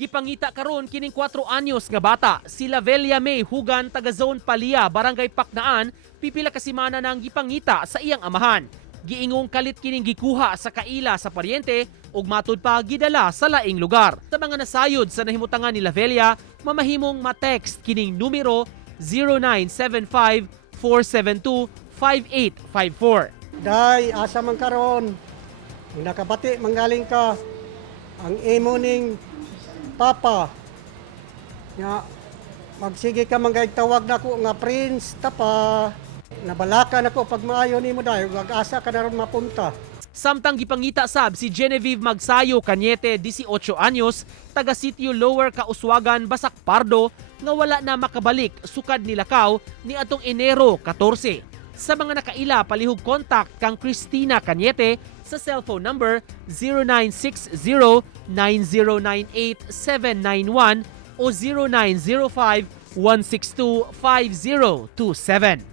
Gipangita karon kining 4 anyos nga bata, si Lavelia May Hugan taga Zone Palia, Barangay Paknaan, pipila ka semana nang gipangita sa iyang amahan. Giingong kalit kining gikuha sa kaila sa paryente ug matud pa gidala sa laing lugar. Sa mga nasayod sa nahimutangan ni Lavelia, mamahimong ma-text kining numero 0975-472-5854. Day, asa man karon. Kung nakabati manggaling ka, ang imo ning papa nga magsige ka tawag na ko nga Prince Tapa. Nabalaka na ko pag maayo nimo dayon, wag asa ka na ron mapunta. Samtang gipangita sab si Genevieve Magsayo Cañete, 18 anyos, taga Sitio Lower Kauswagan, Basak Pardo, nga wala na makabalik sukad ni Lakaw ni atong Enero 14. Sa mga nakaila, palihog contact kang Christina Cañete sa cellphone number 0960-9098-791 o 0905-162-5027.